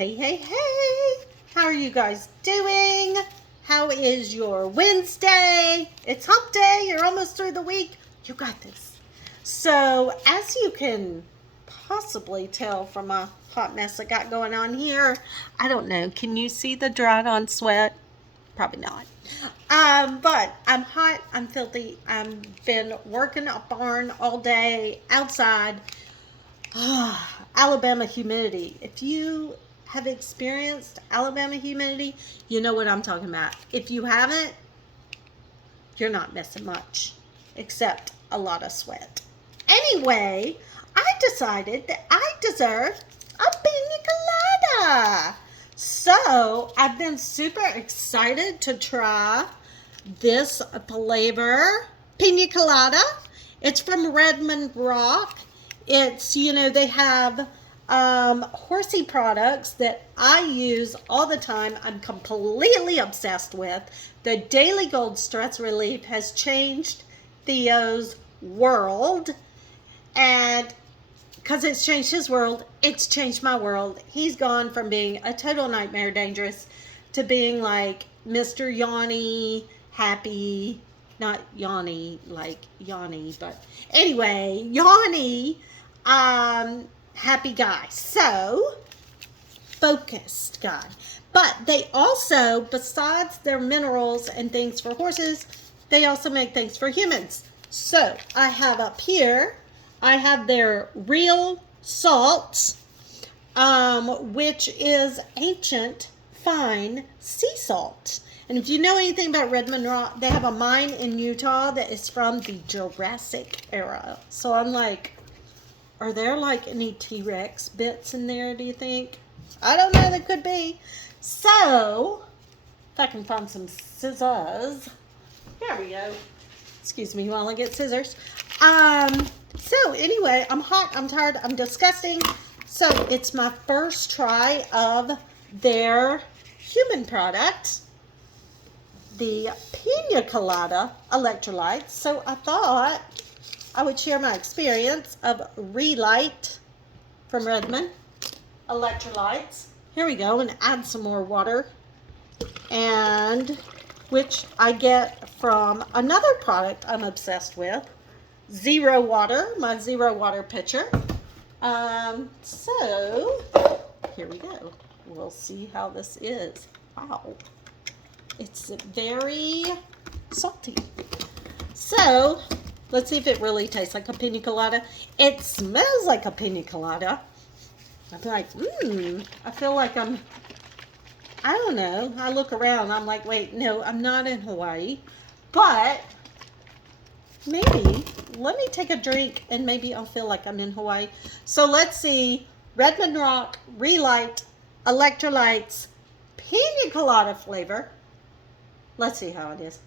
Hey, hey, hey! How are you guys doing? How is your Wednesday? It's hump day. You're almost through the week. You got this. So, as you can possibly tell from my hot mess I got going on here, I don't know. Can you see the dried on sweat? Probably not. But I'm hot. I'm filthy. I've been working a barn all day outside. Alabama humidity. If you have experienced Alabama humidity, you know what I'm talking about. If you haven't, you're not missing much, except a lot of sweat. Anyway, I decided that I deserve a pina colada. So I've been super excited to try this flavor, pina colada. It's from Redmond Rock. It's, they have horsey products that I use all the time. I'm completely obsessed with. The Daily Gold Stress Relief has changed Theo's world. And because it's changed his world, it's changed my world. He's gone from being a total nightmare dangerous to being like Mr. Yanni, happy, not Yanni, like Yanni, but anyway, Yanni, happy guy. So, focused guy. But they also, besides their minerals and things for horses, they also make things for humans. So, I have up here, I have their real salt, which is ancient, fine sea salt. And if you know anything about Redmond Rock, they have a mine in Utah that is from the Jurassic era. So I'm like, are there like any T-Rex bits in there, do you think? I don't know, there could be. So, if I can find some scissors. There we go. Excuse me while I get scissors. So anyway, I'm hot, I'm tired, I'm disgusting. So it's my first try of their human product, the Pina Colada Electrolytes. So I thought I would share my experience of Re-Lyte from Redmond Electrolytes. Here we go, and add some more water, and which I get from another product I'm obsessed with, Zero Water, my Zero Water pitcher. So here we go. We'll see how this is. Wow. It's very salty. So let's see if it really tastes like a pina colada. It smells like a pina colada. I'm like, I feel like I don't know. I look around, I'm like, wait, no, I'm not in Hawaii. But maybe, let me take a drink and maybe I'll feel like I'm in Hawaii. So let's see, Redmond Rock, Re-Lyte Electrolytes, pina colada flavor. Let's see how it is.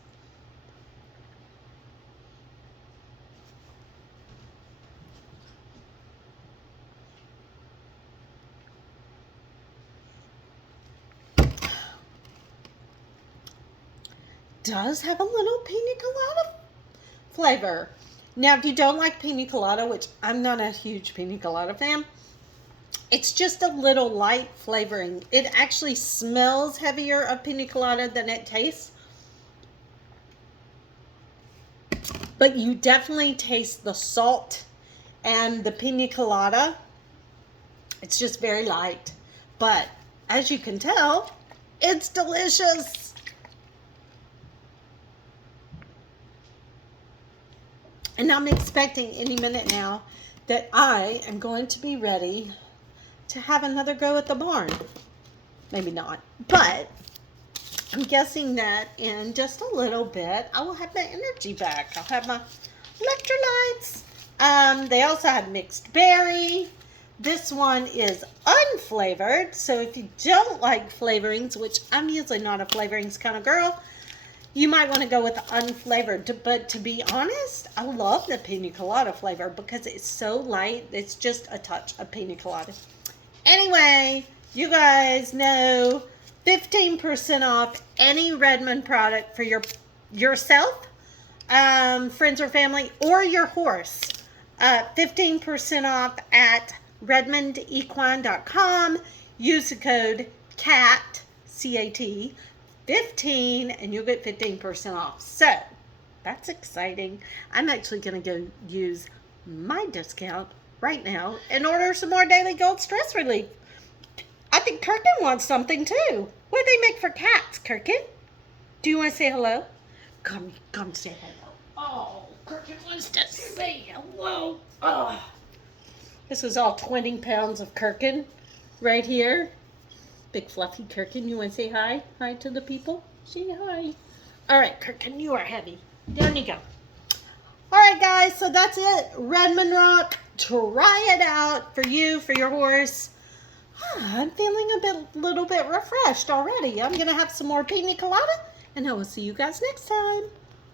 Does have a little pina colada flavor. Now, if you don't like pina colada, which I'm not a huge pina colada fan, it's just a little light flavoring. It actually smells heavier of pina colada than it tastes. But you definitely taste the salt and the pina colada. It's just very light. But as you can tell, it's delicious. And I'm expecting any minute now that I am going to be ready to have another go at the barn. Maybe not, but I'm guessing that in just a little bit, I will have my energy back. I'll have my electrolytes. They also have mixed berry. This one is unflavored. So if you don't like flavorings, which I'm usually not a flavorings kind of girl, you might want to go with unflavored. But to be honest, I love the pina colada flavor because it's so light. It's just a touch of pina colada. Anyway, you guys know 15% off any Redmond product for yourself, friends or family, or your horse. 15% off at redmondequine.com. use the code CAT, C-A-T, 15, and you'll get 15% off. So, that's exciting. I'm actually going to go use my discount right now and order some more Daily Gold Stress Relief. I think Kirkin wants something too. What do they make for cats, Kirkin? Do you want to say hello? Come say hello. Oh, Kirkin wants to say hello. Oh. This is all 20 pounds of Kirkin right here. Big fluffy Kirkin. You want to say hi? Hi to the people? Say hi. All right, Kirkin, you are heavy. Down you go. All right, guys, so that's it. Redmond Rock. Try it out for you, for your horse. I'm feeling a little bit refreshed already. I'm going to have some more pina colada, and I will see you guys next time.